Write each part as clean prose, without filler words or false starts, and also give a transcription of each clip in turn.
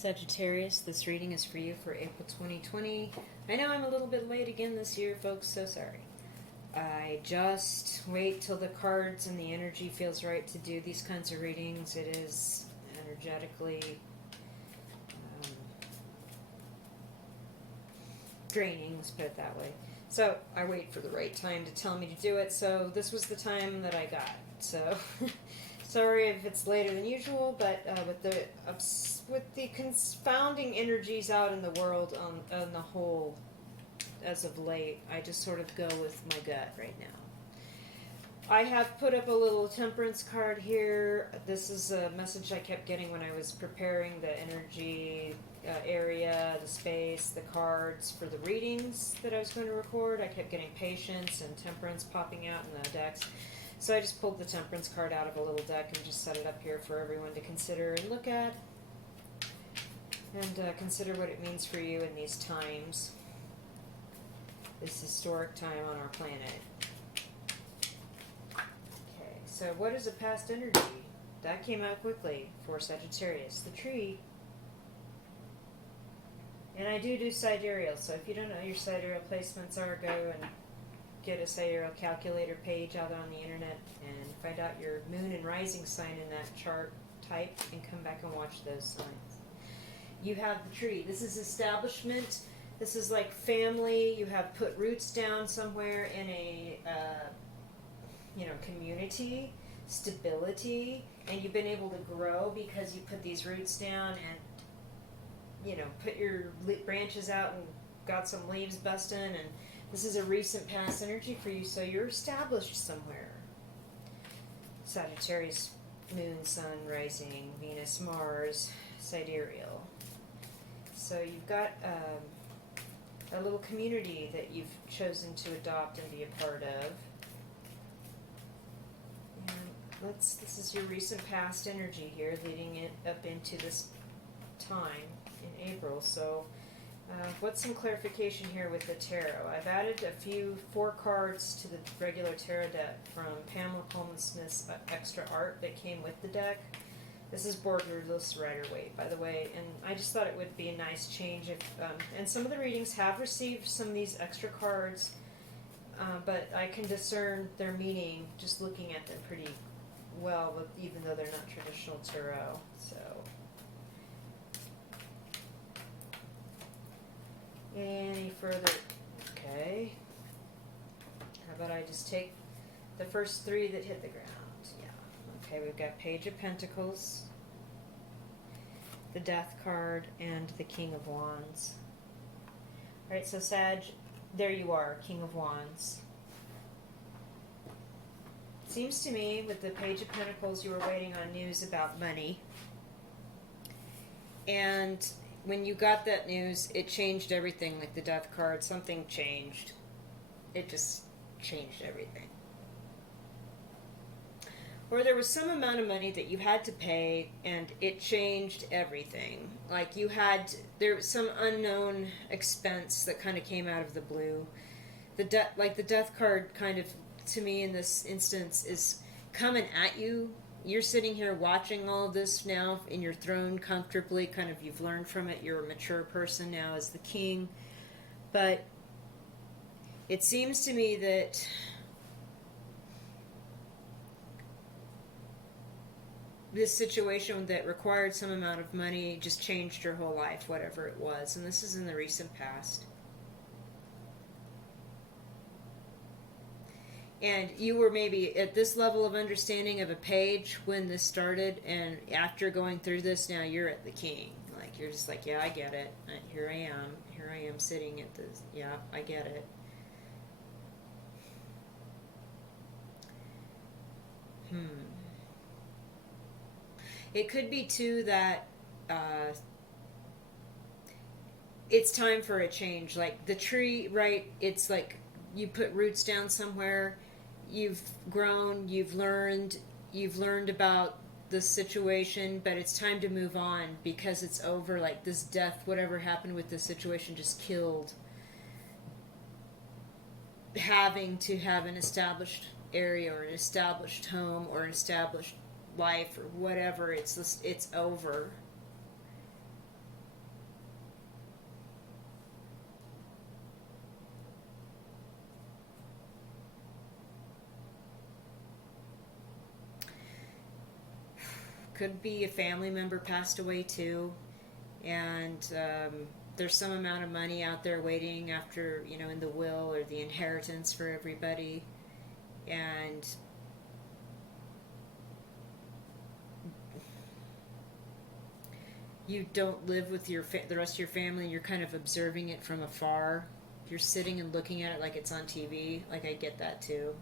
Sagittarius, this reading is for you for April 2020. I know I'm a little bit late again this year, folks, so sorry. I just wait till the cards and the energy feels right to do these kinds of readings. It is energetically draining, let's put it that way. So I wait for the right time to tell me to do it, so this was the time that I got. So sorry if it's later than usual, but with the confounding energies out in the world on the whole as of late, I just sort of go with my gut right now. I have put up a little temperance card here. This is a message I kept getting when I was preparing the energy area, the space, the cards for the readings that I was going to record. I kept getting patience and temperance popping out in the decks. So I just pulled the temperance card out of a little deck and just set it up here for everyone to consider and look at. And consider what it means for you in these times. This historic time on our planet. Okay, so what is a past energy? That came out quickly for Sagittarius. The tree. And I do sidereal, so if you don't know what your sidereal placements are, go and get a sidereal calculator page out on the internet and find out your moon and rising sign in that chart type and come back and watch those signs. You have the tree. This is establishment. This is like family. You have put roots down somewhere in a community, stability, and you've been able to grow because you put these roots down and put your branches out and got some leaves busting, and this is a recent past energy for you, so you're established somewhere. Sagittarius, moon, sun, rising, Venus, Mars, sidereal. So you've got a little community that you've chosen to adopt and be a part of. And this is your recent past energy here, leading it up into this time in April. So what's some clarification here with the tarot? I've added 4 cards to the regular tarot deck from Pamela Coleman Smith's extra art that came with the deck. This is borderless Rider-Waite, by the way, and I just thought it would be a nice change if, and some of the readings have received some of these extra cards, but I can discern their meaning just looking at them pretty well, even though they're not traditional tarot. So any further? Okay. How about I just take the first 3 that hit the ground? Yeah. Okay, we've got Page of Pentacles, the Death card, and the King of Wands. Alright, so Sag, there you are, King of Wands. Seems to me, with the Page of Pentacles, you were waiting on news about money. And when you got that news, it changed everything, like the Death card. Something changed. It just changed everything. Or there was some amount of money that you had to pay, and it changed everything. Like there was some unknown expense that kind of came out of the blue. The Death card kind of, to me in this instance, is coming at you. You're sitting here watching all of this now in your throne comfortably, kind of you've learned from it, you're a mature person now as the king. But it seems to me that this situation that required some amount of money just changed your whole life, whatever it was. And this is in the recent past. And you were maybe at this level of understanding of a page when this started, and after going through this, now you're at the king. Like, you're just like, yeah, I get it. Here I am sitting at this. Yeah, I get it. It could be, too, that it's time for a change. Like, the tree, right, it's like you put roots down somewhere. You've grown, you've learned about the situation, but it's time to move on because it's over. Like, this death, whatever happened with this situation, just killed having to have an established area or an established home or an established life or whatever. It's over. could be a family member passed away too, and there's some amount of money out there waiting after, you know, in the will or the inheritance for everybody. And you don't live with the rest of your family, and you're kind of observing it from afar. You're sitting and looking at it like it's on TV. Like, I get that too.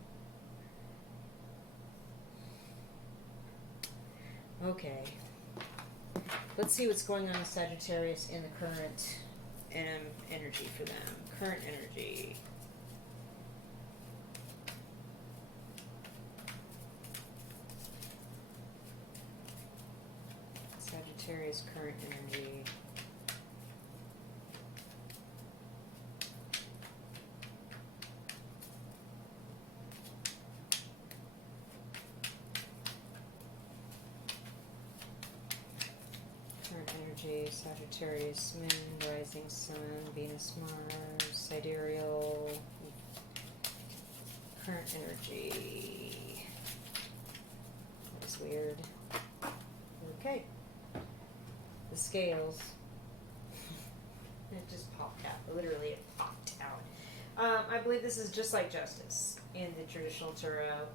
Okay. Let's see what's going on with Sagittarius in the current energy for them. Current energy. Sagittarius current energy. Current energy, Sagittarius, Moon, Rising Sun, Venus, Mars, Sidereal. Current energy. That was weird. Okay. The scales. It just popped out. Literally, it popped out. I believe this is just like justice in the traditional tarot.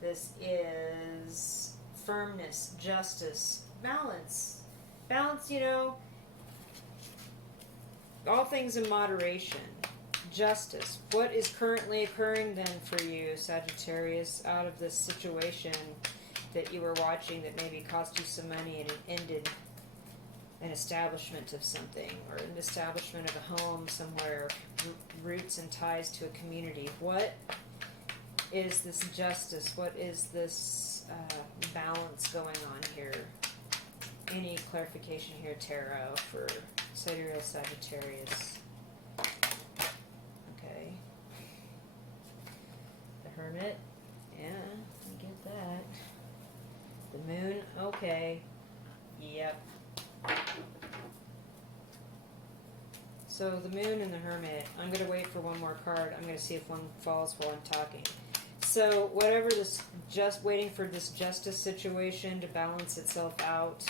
This is firmness, justice, balance. Balance, you know, all things in moderation. Justice. What is currently occurring then for you, Sagittarius, out of this situation that you were watching that maybe cost you some money and it ended an establishment of something, or an establishment of a home somewhere, roots and ties to a community? What is this justice? What is this balance going on here? Any clarification here, Tarot, for Sidereal Sagittarius? Okay. The Hermit. Yeah, I get that. The Moon. Okay. Yep. So the Moon and the Hermit. I'm going to wait for one more card. I'm going to see if one falls while I'm talking. So whatever this, just waiting for this justice situation to balance itself out.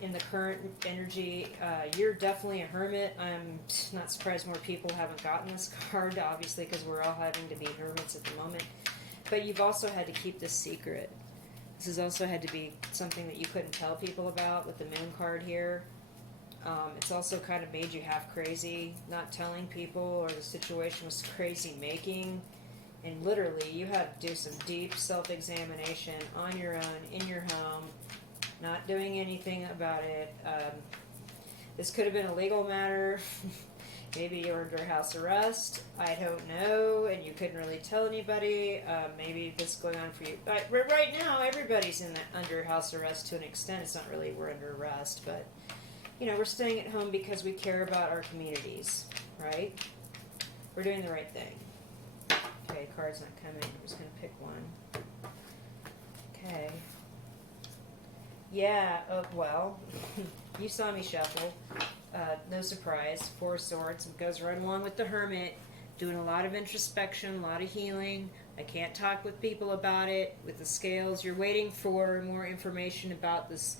In the current energy, you're definitely a hermit. I'm not surprised more people haven't gotten this card, obviously, because we're all having to be hermits at the moment. But you've also had to keep this secret. This has also had to be something that you couldn't tell people about with the Moon card here. It's also kind of made you half crazy, not telling people, or the situation was crazy making. And literally, you had to do some deep self-examination on your own, in your home, not doing anything about it. This could have been a legal matter. Maybe you were under house arrest. I don't know, and you couldn't really tell anybody. Maybe this is going on for you. Right now, everybody's under house arrest to an extent. It's not really we're under arrest, but you know, we're staying at home because we care about our communities, right? We're doing the right thing. Okay, card's not coming. I'm just going to pick one. Okay. Yeah, well, you saw me shuffle. No surprise. Four of Swords. It goes right along with the Hermit. Doing a lot of introspection, a lot of healing. I can't talk with people about it. With the scales, you're waiting for more information about this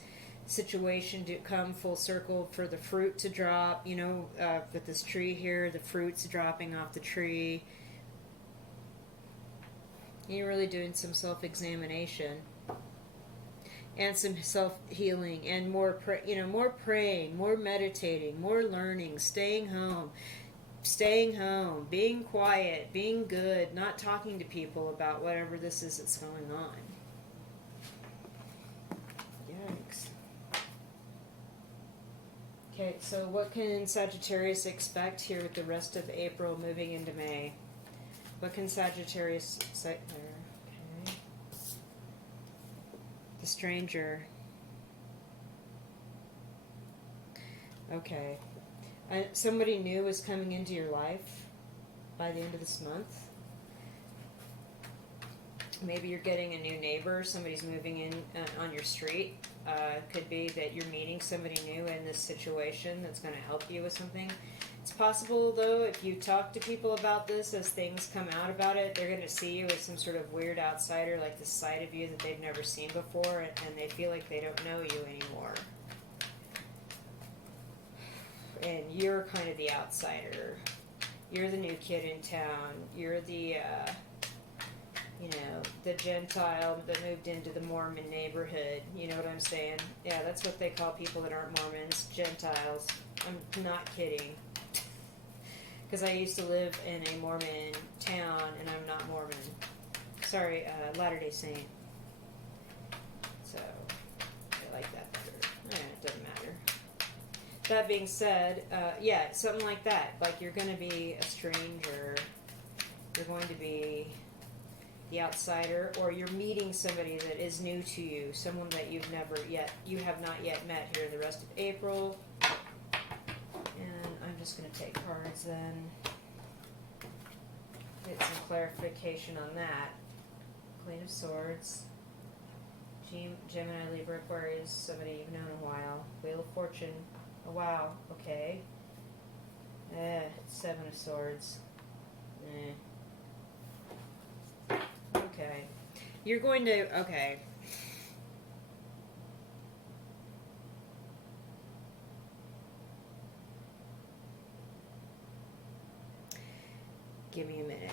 situation to come full circle, for the fruit to drop. You know, with this tree here, the fruit's dropping off the tree. You're really doing some self-examination. And some self-healing, and more praying, more meditating, more learning, staying home, being quiet, being good, not talking to people about whatever this is that's going on. Yikes. Okay, so what can Sagittarius expect here with the rest of April moving into May? What can Sagittarius say? The Stranger. Okay. Somebody new is coming into your life by the end of this month. Maybe you're getting a new neighbor. Somebody's moving in on your street. Could be that you're meeting somebody new in this situation that's going to help you with something. It's possible, though, if you talk to people about this, as things come out about it, they're going to see you as some sort of weird outsider, like this side of you that they've never seen before, and they feel like they don't know you anymore. And you're kind of the outsider. You're the new kid in town. You're the, the Gentile that moved into the Mormon neighborhood. You know what I'm saying? Yeah, that's what they call people that aren't Mormons, Gentiles. I'm not kidding. Because I used to live in a Mormon town, and I'm not Mormon. Sorry, Latter-day Saint. So, I like that better. It doesn't matter. That being said, yeah, something like that. Like, you're going to be a stranger. You're going to be the outsider, or you're meeting somebody that is new to you, someone that you have not yet met here the rest of April. And I'm just going to take cards then. Get some clarification on that. Queen of Swords. Gemini, Libra, Aquarius, somebody you've known a while. Wheel of Fortune. Oh, wow. Okay. Seven of Swords. Okay. You're going to... Okay. Give me a minute.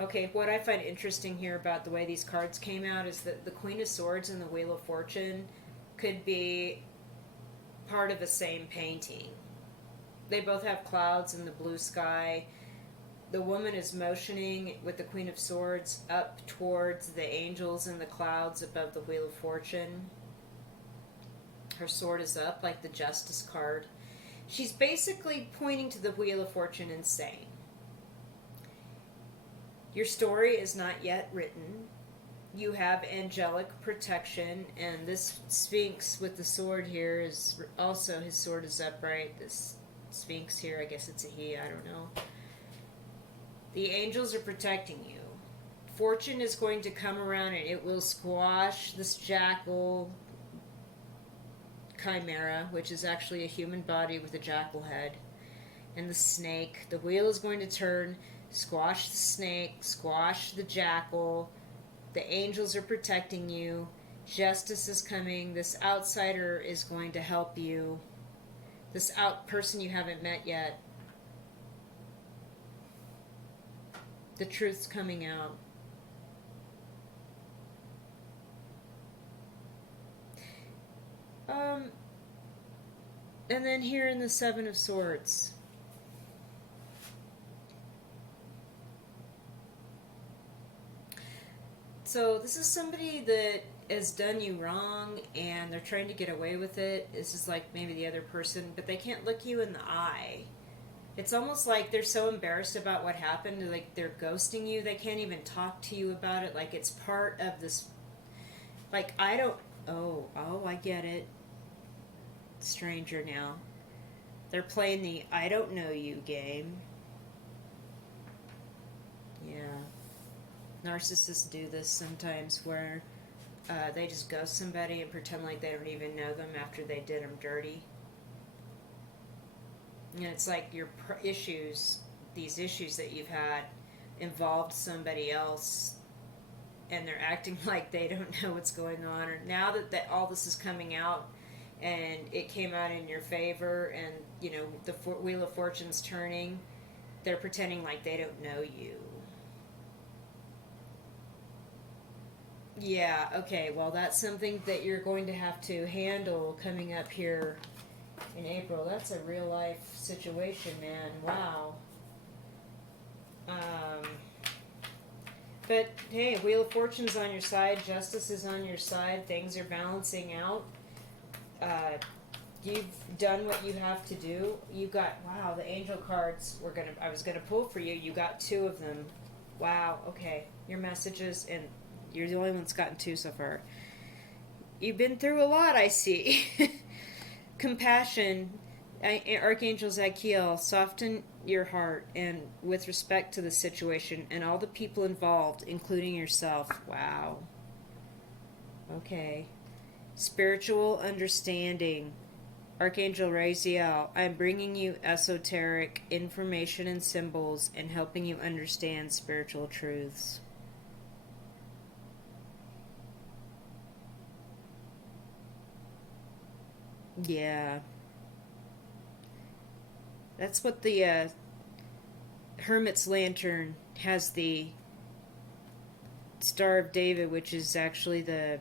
Okay, what I find interesting here about the way these cards came out is that the Queen of Swords and the Wheel of Fortune could be part of the same painting. They both have clouds in the blue sky. The woman is motioning with the Queen of Swords up towards the angels in the clouds above the Wheel of Fortune. Her sword is up like the Justice card. She's basically pointing to the Wheel of Fortune and saying, your story is not yet written. You have angelic protection, and this Sphinx with the sword here is also, his sword is upright. This Sphinx here, I guess it's a he, I don't know. The angels are protecting you. Fortune is going to come around and it will squash this jackal chimera, which is actually a human body with a jackal head, and the snake. The wheel is going to turn, squash the snake, squash the jackal. The angels are protecting you. Justice is coming. This outsider is going to help you. This person you haven't met yet. The truth's coming out. And then here in the Seven of Swords. So this is somebody that has done you wrong and they're trying to get away with it. This is like maybe the other person, but they can't look you in the eye. It's almost like they're so embarrassed about what happened, like they're ghosting you. They can't even talk to you about it. Like it's part of this, like I get it. Stranger now. They're playing the I don't know you game. Yeah. Narcissists do this sometimes where they just ghost somebody and pretend like they don't even know them after they did them dirty. And it's like your these issues that you've had involved somebody else and they're acting like they don't know what's going on. Or now that all this is coming out and it came out in your favor and, you know, the Wheel of Fortune's turning, they're pretending like they don't know you. Yeah, okay, well that's something that you're going to have to handle coming up here in April. That's a real life situation, man. Wow. But hey, Wheel of Fortune's on your side, Justice is on your side, things are balancing out. You've done what you have to do. You got, wow, the angel cards I was gonna pull for you. You got 2 of them. Wow, okay. Your messages, and you're the only one that's gotten 2 so far. You've been through a lot, I see. Compassion. Archangel Zachiel, soften your heart and with respect to the situation and all the people involved, including yourself. Wow. Okay. Spiritual understanding. Archangel Raziel, I'm bringing you esoteric information and symbols and helping you understand spiritual truths. Yeah. That's what the Hermit's Lantern has, the Star of David, which is actually the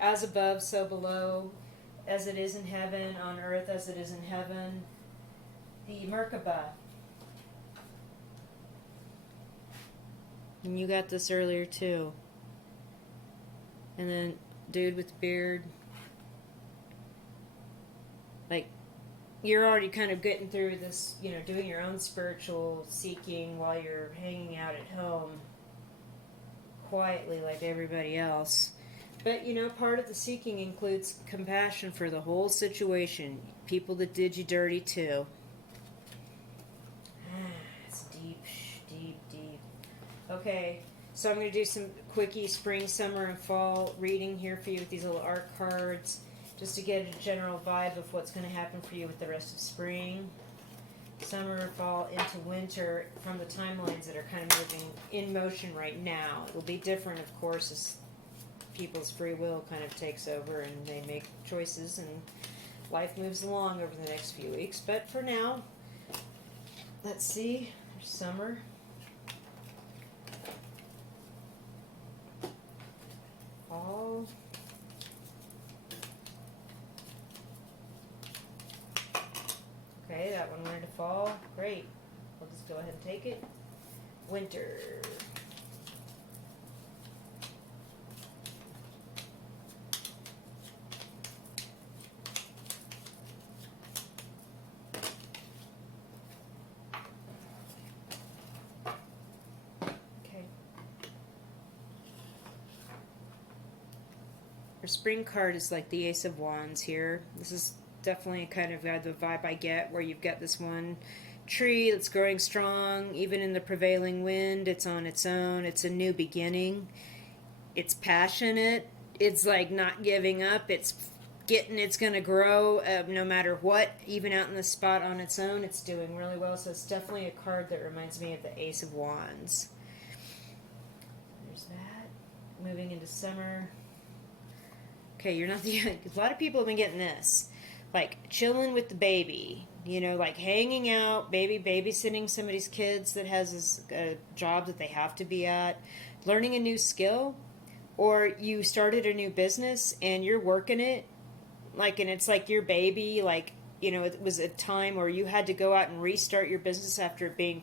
as above, so below, as it is in heaven, on earth as it is in heaven. The Merkaba. And you got this earlier too. And then dude with beard. Like, you're already kind of getting through this, doing your own spiritual seeking while you're hanging out at home quietly like everybody else. But, part of the seeking includes compassion for the whole situation. People that did you dirty, too. It's deep, deep, deep. Okay, so I'm going to do some quickie spring, summer, and fall reading here for you with these little art cards, just to get a general vibe of what's going to happen for you with the rest of spring, summer, fall, into winter from the timelines that are kind of moving in motion right now. It will be different, of course, as people's free will kind of takes over and they make choices and life moves along over the next few weeks. But for now, let's see. There's summer. Fall. Okay, that one wanted to fall. Great. We'll just go ahead and take it. Winter. Our spring card is like the Ace of Wands here. This is definitely kind of the vibe I get, where you've got this one tree that's growing strong, even in the prevailing wind. It's on its own. It's a new beginning. It's passionate. It's like not giving up. It's going to grow no matter what. Even out in the spot on its own, it's doing really well. So it's definitely a card that reminds me of the Ace of Wands. There's that. Moving into summer. Okay, you're not the... A lot of people have been getting this. Like, chilling with the baby. Like hanging out, babysitting somebody's kids that has a job that they have to be at. Learning a new skill. Or you started a new business and you're working it. And it's like your baby. It was a time where you had to go out and restart your business after it being,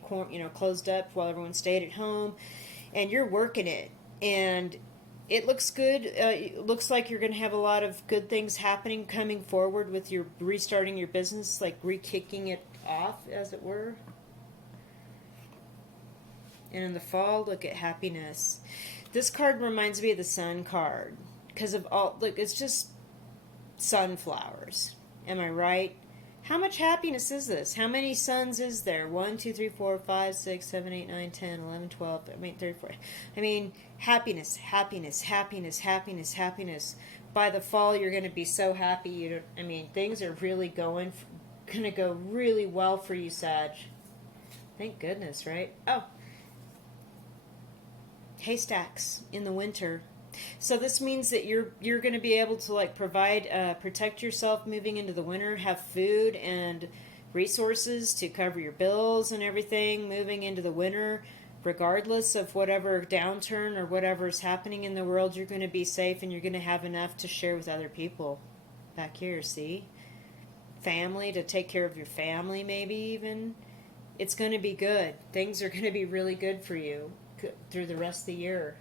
closed up while everyone stayed at home. And you're working it. And it looks good. It looks like you're going to have a lot of good things happening coming forward with your restarting your business, like re-kicking it off, as it were. And in the fall, look at happiness. This card reminds me of the sun card because of it's just sunflowers. Am I right? How much happiness is this? How many suns is there? 1, 2, 3, 4, 5, 6, 7, 8, 9, 10, 11, 12, 34. Happiness, happiness, happiness, happiness, happiness. By the fall, you're going to be so happy. Things are really going to go really well for you, Sag. Thank goodness, right? Oh. Haystacks in the winter. So this means that you're going to be able to provide, protect yourself moving into the winter, have food and resources to cover your bills and everything moving into the winter, regardless of whatever downturn or whatever is happening in the world. You're going to be safe and you're going to have enough to share with other people. Back here, see? Family, to take care of your family, maybe even. It's going to be good. Things are going to be really good for you through the rest of the year.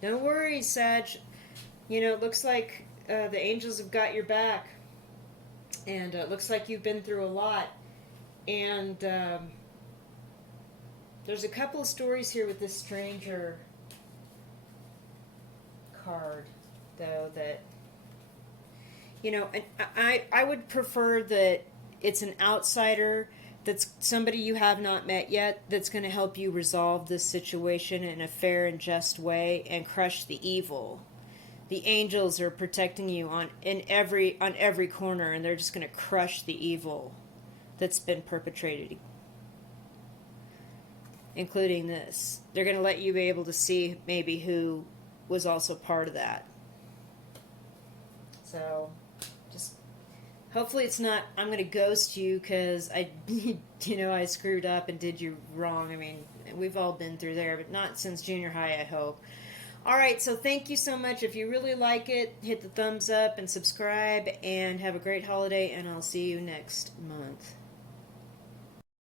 Don't worry, Sag. It looks like the angels have got your back. And it looks like you've been through a lot. And there's a couple of stories here with this stranger card, though, that You know, and I would prefer that it's an outsider, that's somebody you have not met yet, that's going to help you resolve this situation in a fair and just way and crush the evil. The angels are protecting you on every corner, and they're just going to crush the evil that's been perpetrated, including this. They're going to let you be able to see maybe who was also part of that. So, just hopefully it's not, I'm going to ghost you because I, I screwed up and did you wrong. I mean, we've all been through there, but not since junior high, I hope. All right, so thank you so much. If you really like it, hit the thumbs up and subscribe, and have a great holiday, and I'll see you next month.